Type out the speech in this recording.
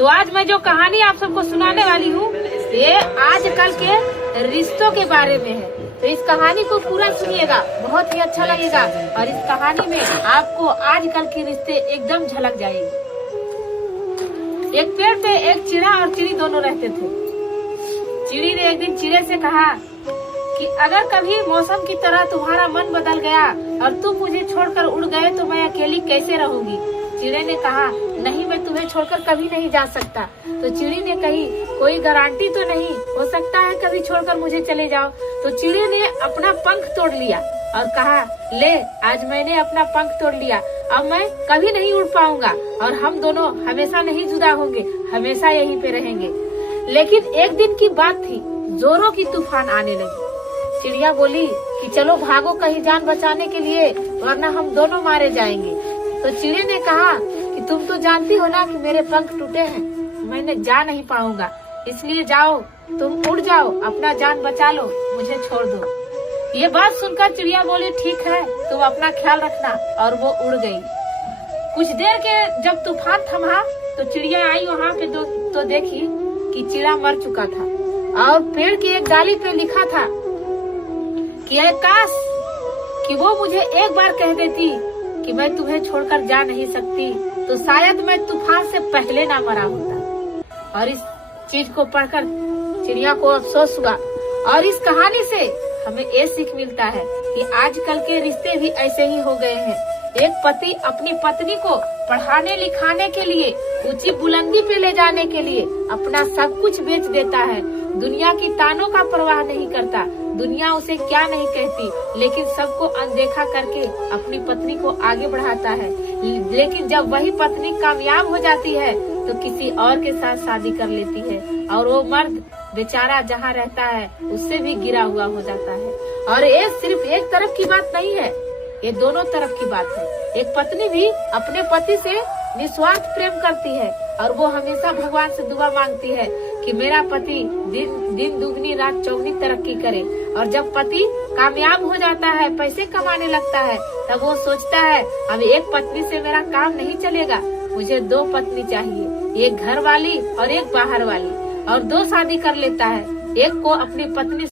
तो आज मैं जो कहानी आप सबको सुनाने वाली हूँ ये आजकल के रिश्तों के बारे में है। तो इस कहानी को पूरा सुनिएगा, बहुत ही अच्छा लगेगा। और इस कहानी में आपको आजकल के रिश्ते एकदम झलक जाएंगे। एक पेड़ पे एक चिड़ा और चिड़ी दोनों रहते थे। चिड़ी ने एक दिन चिड़े से कहा कि अगर कभी मौसम की तरह तुम्हारा मन बदल गया और तुम मुझे छोड़कर उड़ गए तो मैं अकेली कैसे रहूंगी। चिड़े ने कहा, नहीं, मैं तुम्हें छोड़कर कभी नहीं जा सकता। तो चिड़ी ने कही, कोई गारंटी तो नहीं, हो सकता है कभी छोड़कर मुझे चले जाओ। तो चिड़ी ने अपना पंख तोड़ लिया और कहा, ले, आज मैंने अपना पंख तोड़ लिया, अब मैं कभी नहीं उड़ पाऊंगा और हम दोनों हमेशा नहीं जुदा होंगे, हमेशा यहीं पे रहेंगे। लेकिन एक दिन की बात थी, जोरों की तूफान आने लगी। चिड़िया बोली कि चलो भागो कहीं जान बचाने के लिए, वरना हम दोनों मारे जाएंगे। तो चिड़े ने कहा कि तुम तो जानती हो ना कि मेरे पंख टूटे हैं, मैंने जा नहीं पाऊंगा, इसलिए जाओ, तुम उड़ जाओ, अपना जान बचा लो, मुझे छोड़ दो। ये बात सुनकर चिड़िया बोली, ठीक है, तुम अपना ख्याल रखना। और वो उड़ गई। कुछ देर के जब तूफान थमा तो चिड़िया आई वहाँ पे तो देखी कि चिड़ा मर चुका था और पेड़ की एक डाली पे लिखा था कि काश कि वो मुझे एक बार कह देती कि मैं तुम्हें छोड़कर जा नहीं सकती, तो शायद मैं तूफान से पहले ना मरा होता। और इस चीज को पढ़कर चिड़िया को अफसोस हुआ। और इस कहानी से हमें ये सीख मिलता है कि आजकल के रिश्ते भी ऐसे ही हो गए हैं। एक पति अपनी पत्नी को पढ़ाने लिखाने के लिए, ऊंची बुलंदी पे ले जाने के लिए अपना सब कुछ बेच देता है। दुनिया की तानों का परवाह नहीं करता, दुनिया उसे क्या नहीं कहती, लेकिन सबको अनदेखा करके अपनी पत्नी को आगे बढ़ाता है। लेकिन जब वही पत्नी कामयाब हो जाती है तो किसी और के साथ शादी कर लेती है और वो मर्द बेचारा जहाँ रहता है उससे भी गिरा हुआ हो जाता है। और ये सिर्फ एक तरफ की बात नहीं है, ये दोनों तरफ की बात है। एक पत्नी भी अपने पति से निस्वार्थ प्रेम करती है और वो हमेशा भगवान से दुआ मांगती है कि मेरा पति दिन दुगनी रात चौगनी तरक्की करे। और जब पति कामयाब हो जाता है, पैसे कमाने लगता है, तब वो सोचता है अब एक पत्नी से मेरा काम नहीं चलेगा, मुझे दो पत्नी चाहिए, एक घर वाली और एक बाहर वाली। और दो शादी कर लेता है, एक को अपनी पत्नी